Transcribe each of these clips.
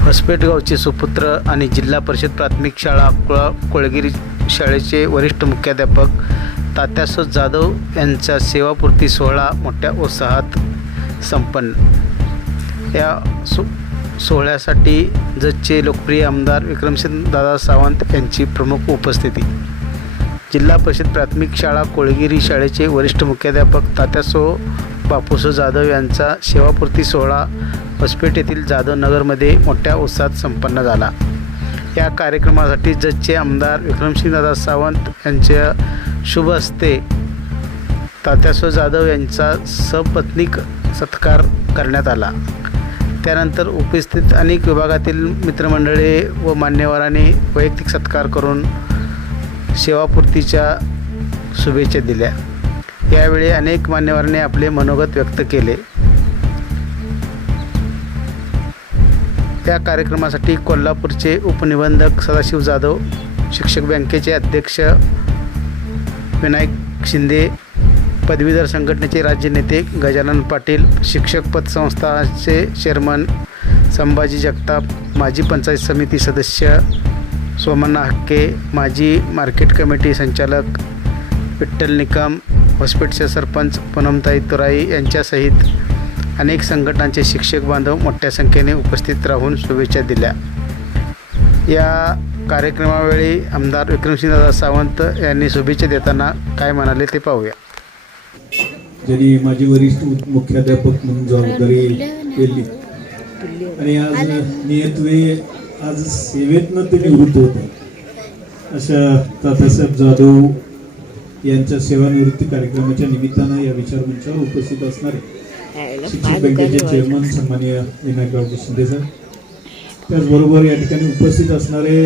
हॉस्पेट गावचे सुपुत्र आणि जिल्हा परिषद प्राथमिक शाळा कुळा कोळगिरी शाळेचे वरिष्ठ मुख्याध्यापक तात्यासो जाधव यांचा सेवापूर्ती सोहळा मोठ्या उत्साहात संपन्न. या सो सोहळ्यासाठी जजचे लोकप्रिय आमदार विक्रमसिंग दादा सावंत यांची प्रमुख उपस्थिती. जिल्हा परिषद प्राथमिक शाळा कोळगिरी शाळेचे वरिष्ठ मुख्याध्यापक तात्यासो बापूसो जाधव यांचा सेवापूर्ती सोहळा हॉस्पिट येथील जाधव नगरमध्ये मोठ्या उत्साहात संपन्न झाला. या कार्यक्रमासाठी जजचे आमदार विक्रमसिंहदादा सावंत यांच्या शुभ हस्ते तात्यासो जाधव यांचा सपत्नीक सत्कार करण्यात आला. त्यानंतर उपस्थित अनेक विभागातील मित्रमंडळी व मान्यवरांनी वैयक्तिक सत्कार करून सेवापूर्तीच्या शुभेच्छा दिल्या. यावेळी अनेक मान्यवरांनी आपले मनोगत व्यक्त केले. त्या कार्यक्रमासाठी कोल्हापूरचे उपनिबंधक सदाशिव जाधव शिक्षक बँकेचे अध्यक्ष विनायक शिंदे पदवीधर संघटनेचे राज्य नेते गजानन पाटील शिक्षक पतसंस्थाचे चेअरमन संभाजी जगताप माजी पंचायत समिती सदस्य सोमन्ना हक्के माजी मार्केट कमिटी संचालक विठ्ठल निकम हॉस्पिटलचे सरपंच पूनमताई तुराई यांच्यासहित अनेक संघटनांचे शिक्षक बांधव मोठ्या संख्येने उपस्थित राहून शुभेच्छा दिल्या. या कार्यक्रमावेळी आमदार विक्रमसिंहदादा सावंत यांनी शुभेच्छा देताना काय म्हणाले ते पाहूया. ज्यांनी माझी वरिष्ठ मुख्याध्यापक म्हणून जबाबदारी केली. आणि आज नियतवे आज सेवेतनं ते निवृत्त होते. अशा तात्यासाहेब जाधव यांच्या सेवानिवृत्ती कार्यक्रमाच्या निमित्तानं या विचारमंचावर उपस्थित असणारे शिक्षक बँकेचे चेअरमन सन्माननीय विनायकराव शिंदे सर त्याचबरोबर या ठिकाणी उपस्थित असणारे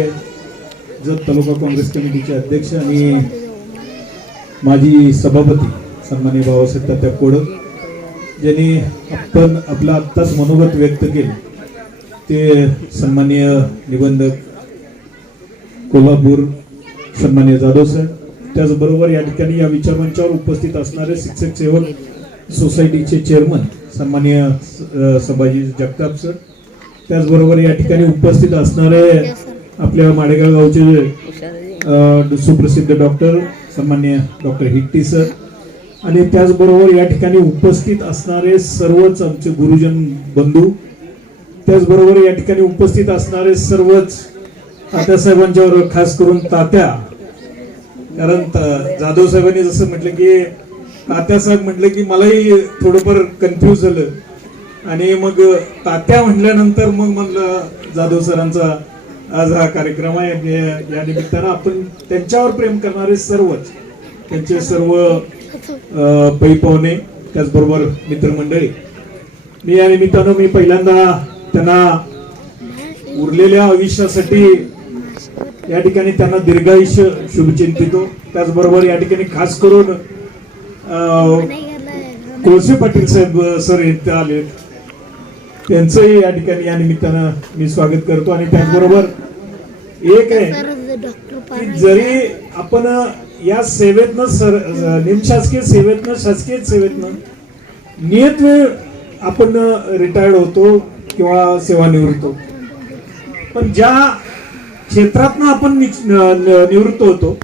जत तालुका काँग्रेस कमिटीचे अध्यक्ष आणि माजी सभापती सन्माननीय बाबासाहेब तात्या कोडक ज्यांनी आपण आपलं आत्ताच मनोगत व्यक्त केले. ते सन्माननीय निबंधक कोल्हापूर सन्माननीय जाधव सर त्याचबरोबर या ठिकाणी या विचारमंचावर उपस्थित असणारे शिक्षक सेवक सोसायटीचे चेअरमन सन्मान्य संभाजी जगताप सर. त्याचबरोबर या ठिकाणी उपस्थित असणारे आपल्या माडेगाव गावचे सुप्रसिद्ध डॉक्टर सन्मान्य डॉक्टर हिट्टी सर. आणि त्याचबरोबर या ठिकाणी उपस्थित असणारे सर्वच आमचे गुरुजन बंधू. त्याचबरोबर या ठिकाणी उपस्थित असणारे सर्वच तात्यासाहेबांच्यावर खास करून तात्या कारण जाधव साहेबांनी जसं म्हटलं की तात्यासाहेब म्हटलं की मलाही थोडंफार कन्फ्यूज झालं. आणि मग तात्या म्हटल्यानंतर मग म्हणलं जाधव सरांचा आज हा कार्यक्रम आहे. या- निमित्तानं आपण त्यांच्यावर प्रेम करणारे सर्वच त्यांचे सर्व पै पाहुणे त्याचबरोबर मित्रमंडळी. मी या निमित्तानं मी पहिल्यांदा त्यांना उरलेल्या आयुष्यासाठी या ठिकाणी त्यांना दीर्घायुष्य शुभचिंतितो त्याचबरोबर या ठिकाणी खास करून कोळसे पाटील साहेब सर येथे आले. त्यांचंही या ठिकाणी या निमित्तानं मी स्वागत करतो. आणि त्याचबरोबर एक आहे जरी आपण या सेवेतनं सर निमशासकीय सेवेतनं शासकीय सेवेतनं नियत वेळ आपण रिटायर्ड होतो किंवा सेवानिवृत्त पण ज्या क्षेत्रातनं आपण न- निवृत्त होतो.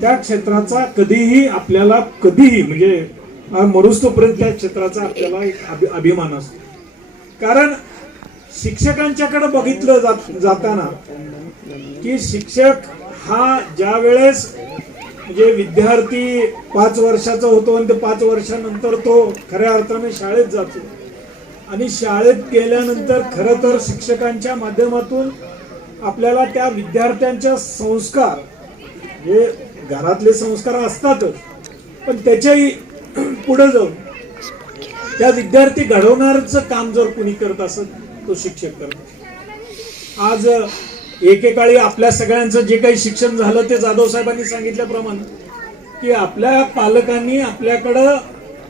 त्या क्षेत्राचा कधीही आपल्याला कधीही म्हणजे मरुस्तोपर्यंत त्या क्षेत्राचा आपल्याला एक अभि- अभिमान असतो. कारण शिक्षकांच्याकडे बघितलं जात जाताना की शिक्षक हा ज्या वेळेस म्हणजे विद्यार्थी पाच वर्षाचा होतो आणि ते पाच वर्षानंतर तो खऱ्या अर्थाने शाळेत जातो. आणि शाळेत गेल्यानंतर खरं तर शिक्षकांच्या माध्यमातून आपल्याला त्या विद्यार्थ्यांच्या संस्कार हे घरातले संस्कार असतातच पण त्याच्याही पुढं जाऊन त्या विद्यार्थी घडवणारच काम जर कुणी करत असत तो शिक्षक करतो आज एकेकाळी आपल्या सगळ्यांचं जे काही शिक्षण झालं ते जाधव साहेबांनी सांगितल्याप्रमाणे की आपल्या पालकांनी आपल्याकडं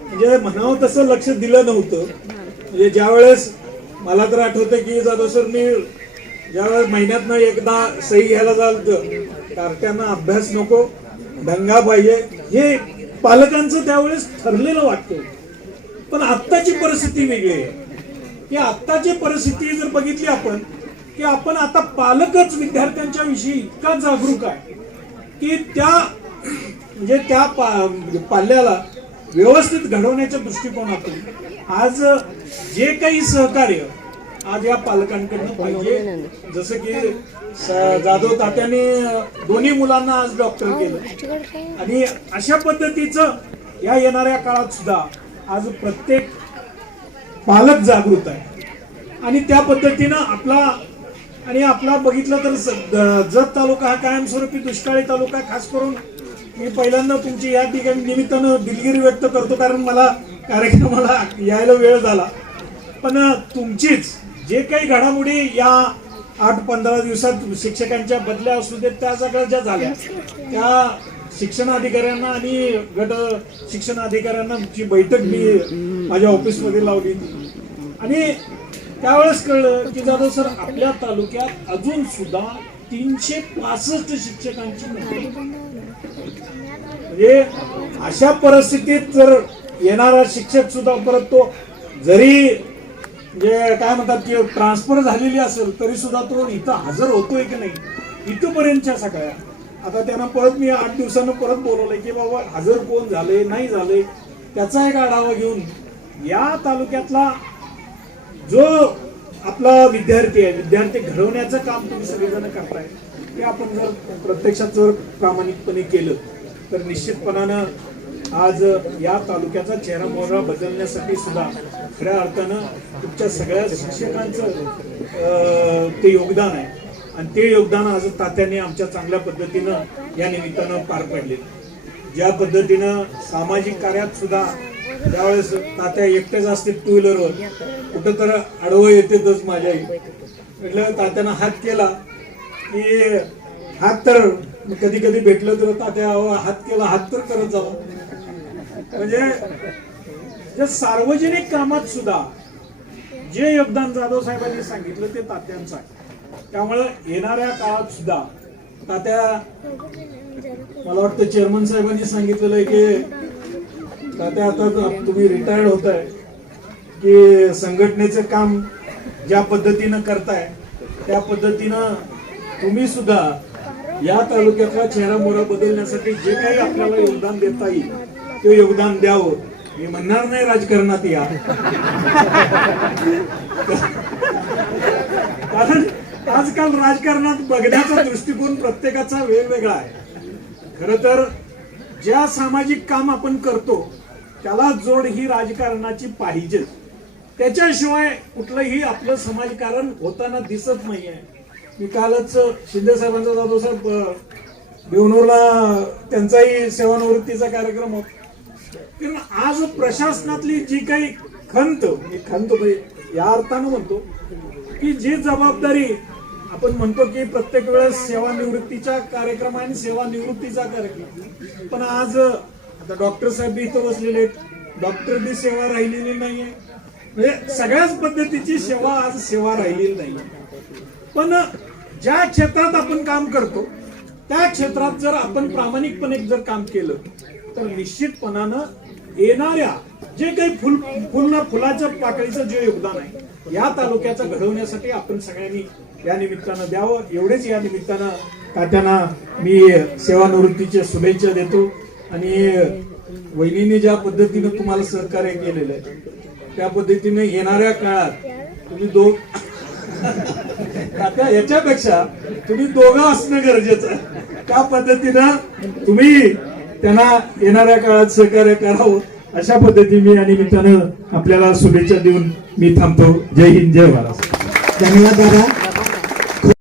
म्हणजे म्हणावं तसं लक्ष दिलं नव्हतं. म्हणजे ज्यावेळेस मला तर आठवतं की जाधव सरनी ज्यावेळेस महिन्यातनं एकदा सही घ्यायला जाल कार्ट्यांना अभ्यास नको दंगा पाहिजे. हे पालकांचं त्यावेळेस ठरलेलं वाटतं. पण आत्ताची परिस्थिती वेगळी आहे. की आत्ताची परिस्थिती जर बघितली आपण की आपण आता पालकच विद्यार्थ्यांच्या विषयी इतका जागरूक आहे की त्या म्हणजे त्या पा- पाल्याला व्यवस्थित घडवण्याच्या दृष्टिकोनातून आज जे काही सहकार्य आज या पालकांकडनं पाहिजे. जसं की जाधव तात्याने दोन्ही मुलांना आज डॉक्टर केलं. आणि अशा पद्धतीचं या येणाऱ्या काळात सुद्धा आज प्रत्येक पालक जागृत आहे. आणि त्या पद्धतीनं आपला आणि आपला बघितलं तर जत तालुका हा कायमस्वरूपी दुष्काळी तालुका खास करून मी पहिल्यांदा तुमची या ठिकाणी निमित्तानं दिलगिरी व्यक्त करतो कारण मला कार्यक्रमाला यायला वेळ झाला. पण तुमचीच जे काही घडामोडी या आठ पंधरा दिवसात शिक्षकांच्या बदल्या असू देत त्या सगळ्या ज्या झाल्या त्या शिक्षण अधिकाऱ्यांना आणि गट शिक्षण अधिकाऱ्यांना जी बैठक मी माझ्या ऑफिसमध्ये लावली. आणि त्यावेळेस कळलं की जाधव सर आपल्या तालुक्यात अजून सुद्धा तीनशे पासष्ट शिक्षकांची म्हणजे अशा परिस्थितीत जर येणारा शिक्षक सुद्धा परत तो जरी म्हणजे काय म्हणतात की ट्रान्सफर झालेली असेल तरी सुद्धा तो इथं हजर होतोय की नाही? इथंपर्यंतच्या सगळ्या. आता त्यांना परत मी आठ दिवसानं परत बोलवलंय की बाबा हजर कोण झाले नाही झाले? त्याचा एक आढावा घेऊन या तालुक्यातला जो आपला विद्यार्थी आहे विद्यार्थी घडवण्याचं काम तुम्ही सगळेजण करताय ते आपण जर प्रत्यक्षात जर प्रामाणिकपणे केलं तर निश्चितपणानं आज या तालुक्याचा चेहरा मोहरा बदलण्यासाठी सुद्धा खऱ्या अर्थानं तुमच्या सगळ्या शिक्षकांचं ते योगदान आहे. आणि ते योगदान आज तात्याने आमच्या चांगल्या पद्धतीनं या निमित्तानं पार पडले. ज्या पद्धतीनं सामाजिक कार्यात सुद्धा त्यावेळेस तात्या एकटेच असते टू व्हीलरवर कुठं तर आडवं येतेच माझ्या म्हटलं तात्यानं हात केला की हात तर कधी कधी भेटलं तर तात्या हात केला हात तर करत जावा. म्हणजे सार्वजनिक कामात सुद्धा जे योगदान जाधव साहेबांनी सांगितलं ते तात्यांचं आहे. त्यामुळं येणाऱ्या काळात सुद्धा तात्या मला वाटतं चेअरमन साहेबांनी सांगितलेलं आहे की तात्या आता तुम्ही रिटायर्ड होत आहे की संघटनेचं काम ज्या पद्धतीनं करताय त्या पद्धतीनं तुम्ही सुद्धा या तालुक्यातला चेहरा मोहरा बदलण्यासाठी जे काही आपल्याला योगदान देता येईल तो योगदान द्यावं. मी म्हणणार नाही राजकारणात या. कारण आजकाल राजकारणात बघण्याचा दृष्टिकोन प्रत्येकाचा वेगवेगळा आहे. खर तर ज्या सामाजिक काम आपण करतो त्याला जोड ही राजकारणाची पाहिजे. त्याच्याशिवाय कुठलंही आपलं समाजकारण होताना दिसत नाहीये. मी कालच शिंदे साहेबांचा जाधव साहेब अं, त्यांचाही सेवानिवृत्तीचा कार्यक्रम होता. कारण आज प्रशासनातली जी काही खंत मी खंत म्हणजे या अर्थानं म्हणतो की जी जबाबदारी आपण म्हणतो की प्रत्येक वेळेस सेवानिवृत्तीचा कार्यक्रम आणि सेवानिवृत्तीचा कार्यक्रम. पण आज आता डॉक्टर साहेब इथं बसलेले आहेत. डॉक्टर बी सेवा राहिलेली नाहीये. म्हणजे सगळ्याच पद्धतीची सेवा आज सेवा राहिलेली नाहीये पण ज्या क्षेत्रात आपण काम करतो त्या क्षेत्रात जर आपण प्रामाणिकपणे जर काम केलं तर निश्चितपणानं येणाऱ्या जे काही फुल फुलना फुलाच्या पाकळीचं जे योगदान आहे या तालुक्याचं घडवण्यासाठी आपण सगळ्यांनी या निमित्तानं द्यावं. एवढेच या निमित्तानं तात्यांना मी सेवानिवृत्तीच्या शुभेच्छा देतो. आणि वहिनीने ज्या पद्धतीनं तुम्हाला सहकार्य केलेलं आहे त्या पद्धतीने येणाऱ्या काळात तुम्ही दोघ आता याच्यापेक्षा तुम्ही दोघं असणं गरजेचं आहे. त्या पद्धतीनं तुम्ही त्यांना येणाऱ्या काळात सहकार्य करावं अशा पद्धतीने मी या निमित्तानं आपल्याला शुभेच्छा देऊन मी थांबतो. जय हिंद जय महाराष्ट्र. धन्यवाद दादा.